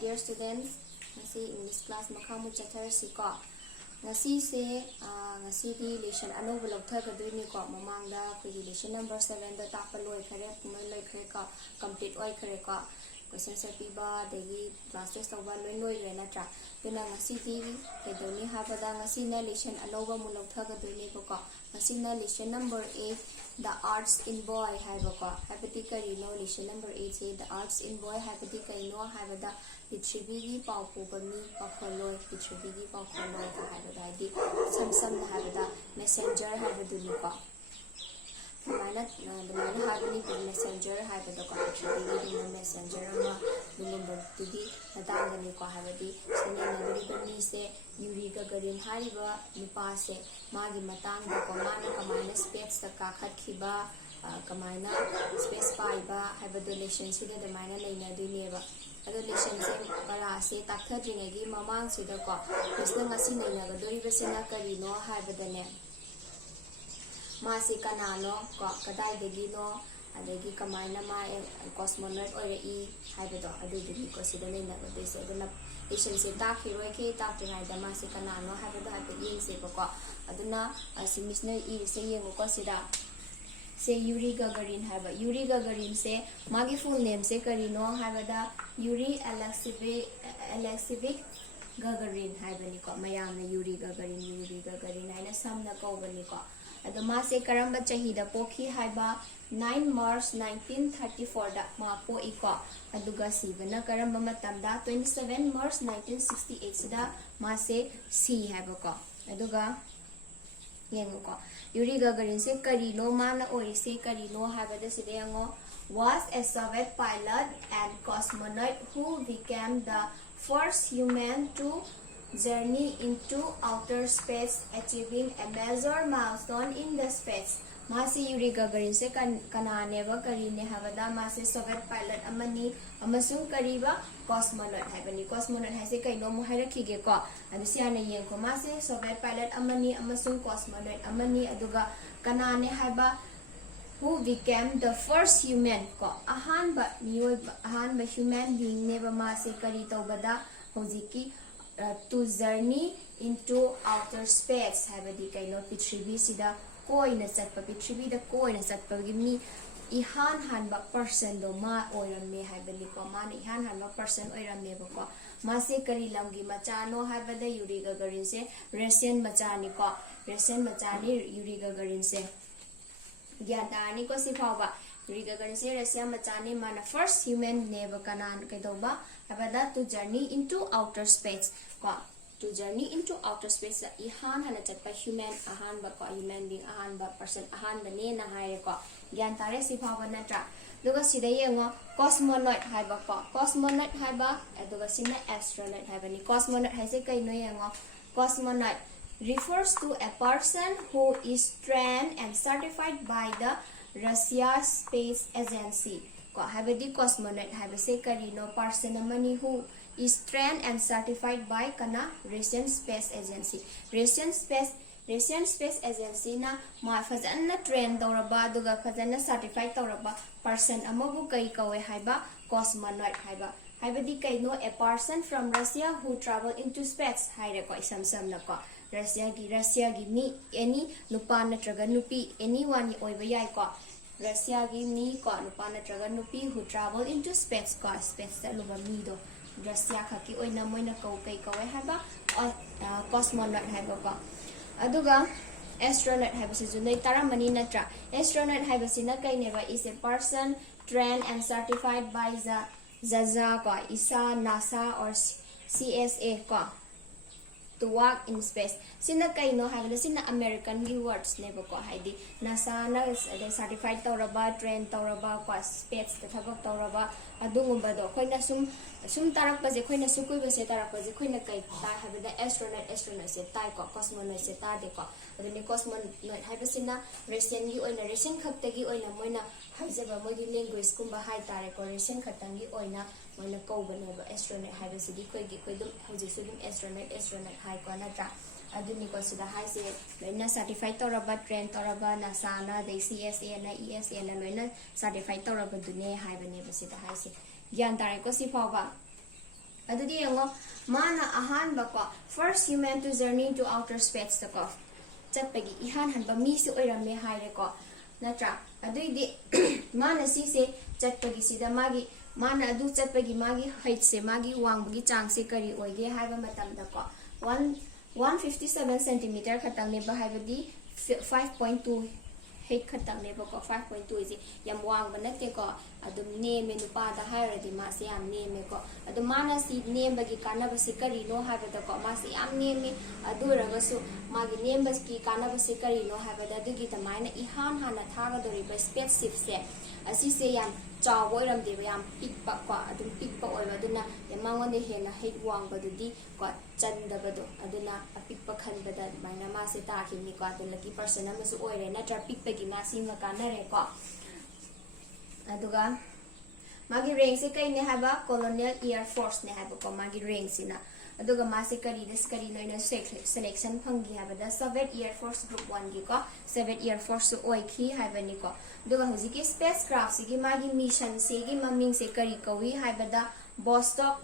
dear students, ngasi English class makha mu chatharasi ko. Ngasi se ngasi di lesson anoba lawthagadoini ko mamangda khoi lesson number 7 da tapa loi khare pumai loi khare ko complete oi khare ko question set piba degi class test over loi re na tra tuna ngasi di kedoni habada ngasi na lesson anoba mu lawthagadoini ko ngasi na lesson number 8 the arts in boy haibako habati kari no lesson number 8 say the arts in boy habati kai no habada Pitribigi pau pubami pakholoi Pitribigi pakholoi ka habada di sam habada messenger habaduni ko mana habani messenger habada ko Pitribigi di messenger ma number tudi nadangani ko habadi sine nagari bani se Yuri Gagarin hariba nipa se magi matang ko mana kamana space ta kakhathiba kamana space paiba habada lesson sida de mana leina duineba ado lesson se para se takhadringagi mamang sida ko lesson ngasi leina ga doriba sina karino habadane masi kanano ko kadai degi no adegi kamaina ma cosmonaut oirei haibado adudi ko sida leina ga dise aduna lesson se takhiroi ke taktingai da masi kanano habado habi yin se ko aduna simisna I se yengo ko sida se Yuri Gagarin haba Yuri Gagarin se magi full name se karino habada Yuri Alexeyevich Gagarin habani ko mayamna Yuri Gagarin haina samna ko bani ko ado ma se karamba chahida pokhi haba 9 March 1934 da ma po iko aduga sibana karamba matamda 27 March 1968 sida ma se si haba ko aduga yengo ko Yuri Gagarin se karino mana ori se karino habada sidengo was a Soviet pilot and cosmonaut who became the first human to journey into outer space, achieving a major milestone in the space. Masi Yuri Gagarin se kananeba karine habada masi Soviet pilot amani amasung kariba cosmonaut habani cosmonaut haise kaino mu hairakige ko adisiana yenko masi Soviet pilot amani amasung cosmonaut amani aduga kanane haba who became the first human ko ahanba human being neba masi kari tawbada hojiki to journey into outer space habadi kaino Pitribi sida koina chatpa Pitribi da koina chatpa gimi ihan hanba person do ma oirame habali ko man ihan hanba person oirame ko ma se kari lamgi machano habada Yuri Gagarin se Russian machani ko Russian machani Yuri Gagarin se gyantani ko sifawa Yuri Gagarin se Russian machani mana first human neba kanan kaidoba habada to journey into outer space ko to journey into outer space ihan hana chatpa human ahan ba ko human being ahan ba person ahan ba ne na haire ko gyan tare sifawa natra duga sida yengo cosmonaut haiba ko cosmonaut haiba aduga sina astronaut haiba ni cosmonaut haise kai no yengo cosmonaut refers to a person who is trained and certified by the Russia Space Agency ko habadi cosmonaut haiba se karino person amani who is trained and certified by kana Russian Space Agency Russian Space Agency na ma fazana train tawraba duga fazana certified tawraba person amabu kai kawe haiba cosmonaut haibadi kaino a person from Russia who travel into space haire ko isam na ko Russia gi mi any nupa natraga nupi anyone oiba yai ko Russia gi mi ko nupa natraga nupi who travel into space ko space ta luba mi do Russia khaki oina moina ko kai kawe haiba cosmonaut haiba ko aduga astronaut haiba si junai taramani natra astronaut haiba sina kai neba is a person trained and certified by the Zaza ko isa NASA or CSA ko to work in space sina kai no haiba sina American words neba ko haidi NASA na certified tawraba trained tawraba ko space ta thabak tawraba adungumba do khoina sum tarak baje khoina sukui base tarak baje khoina kai ta habida astronaut se tai ko cosmonaut se ta de ko aduni cosmonaut haibasina Russian gi oina Russian khaktagi oina moina haijaba mogi language kumba hai tare ko Russian khatangi oina moina ko banaba astronaut haibasidi khoi dum hoji sudum astronaut hai ko natra aduni ko sida hai se loina certified tawraba train tawraba NASA na de CSA na ESA na loina certified tawraba dune haibane basida hai se gyan tare ko si phawa adudi yango mana ahan ba ko first human to journey to outer space ta ko chatpagi ihan han ba mi se oirame haire ko natra adui di mana si se chatpagi sida magi mana adu chatpagi magi height se magi wangbagi chang se kari oige haiba matam da ko 157 cm khatang ne ba haibadi 5.2 height khatang ne ba ko 5.2 is yam wang ba nate ko adum neme nupa da hairadi ma se yam neme ko adu mana si neme gi kana ba se kari no haiba da ko ma se yam neme adu raga su magi neme ki kana ba se kari no haiba da du gi ta maina ihan hana thaga dori ba spaceship se asi se yam chaw oiram de yam pikpa ko adum pikpa oiba aduna yamangon de hena height wang ba du di ko chanda ba do aduna apikpa khan ba da maina ma se ta ki ni ko adu lucky person ama su oire na tra pikpa gi ma si ma kana re ko aduga magi rank se kai ne haba colonial air force ne haba ko magi rank sina aduga ma se kari des kari loina selection phangi haba da Soviet Air Force Group 1 gi ko Soviet Air Force oi khi haba ni ko aduga hujiki spacecraft sigi magi mission se gi maming se kari kawi haba da Vostok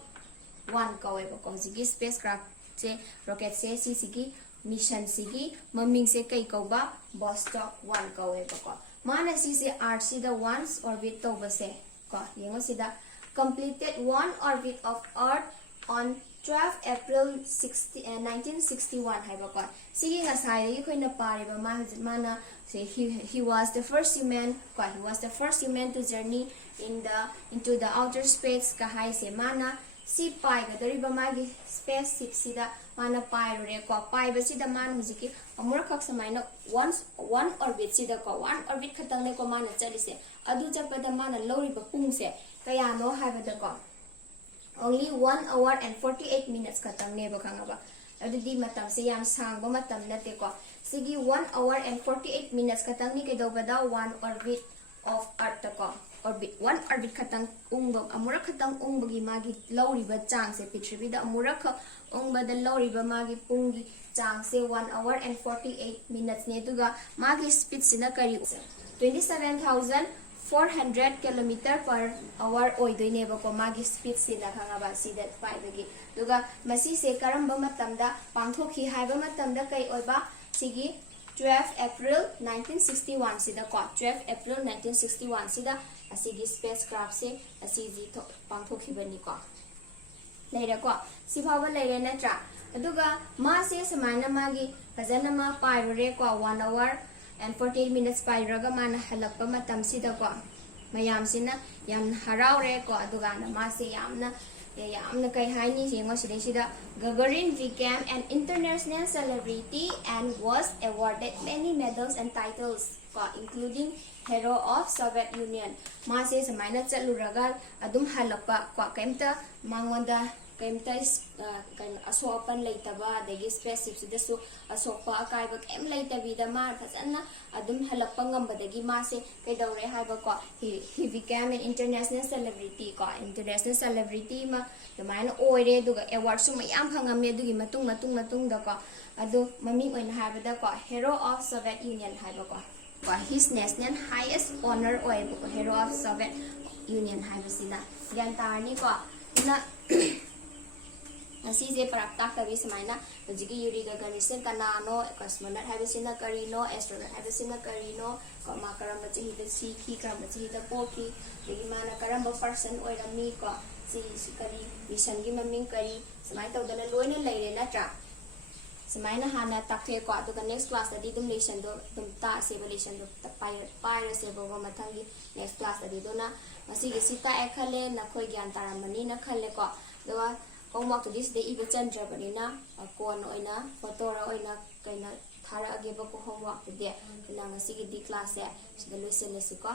1 kawe ko hujiki spacecraft se rocket se sigi mission sigi maming se kai kauba Vostok 1 kawe ko mana si se RC the once orbit to base ko yengo sida completed one orbit of Earth on 12 April 1961 haiba ko sigi ngasai ri khoina pare ba mana say he was the first human he was the first human to journey into the outer space ka hai se mana si pai ga dari ba magi spaceship sida mana pai re ko pai ba sida man hujiki amur khak samaina one orbit sida ko one orbit khatang ne ko mana chali se adu chapada mana lori ba pung se kaya no hai ba da ko only 1 hour and 48 minutes khatang ne ba khanga ba adu di matam se yam sang ba matam na te ko sigi 1 hour and 48 minutes khatang ni ke do ba da one orbit of earth ko orbit one orbit khatang ungba amura khatang ungbagi magi lori ba chang se prithvi da amura kha ungba da lori ba magi pungi chang se 1 hour and 48 minutes ne duga magi speed sina kari 27,400 km per hour oidoi ba ko magi speed sina khanga ba sida pai bagi duga masi se karamba matamda pangthokhi haiba matamda kai oiba sigi 12 April 1961 sida ko 12 April 1961 sida asigi spacecraft se asigi pangthokhi bani ko leira ko sifawa leire na tra aduga ma se samaina magi fajana ma pairure ko 1 hour and 48 minutes pairaga mana halakpa matam sida ko mayam sina yam haraure ko aduga na ma se yamna kai haini jengo sida Gagarin became an international celebrity and was awarded many medals and titles including Hero of Soviet Union ma se samaina chaluraga adum halakpa ko kaimta mangonda kaimta asopan leitaba degi spaceship sidasu asopa akaiba kem leitabida ma fazana adum halakpa ngambadagi ma se kaidore haiba ko he became an international celebrity ma damaina oire duga award su mayam phangame dugi matung da ko adu maming oina haibada ko Hero of Soviet Union haiba ko his national highest honor oiba ko Hero of Soviet Union haibasina gantarni ko na asi je prakta kabi samaina hujigi Yuri Gagarin se kanano cosmonaut haibasina karino astronaut haibasina karino ko ma karamba chihi da sikhi karamba chihi da poki degi mana karamba person oirami ko si kari mission gi maming kari samai tawdana loina leire na tra samaina hana takhe ko adu next class adi dum lesson do dum ta lesson do pai se bo mathangi next class adi do na asi gi sita ekhale na khoi gyan taramani na khale ko do homework to this day ibe chandra banina kon oina photo ra oina kaina thara age ba ko homework de na ngasi gi di class e sida lesson lesiko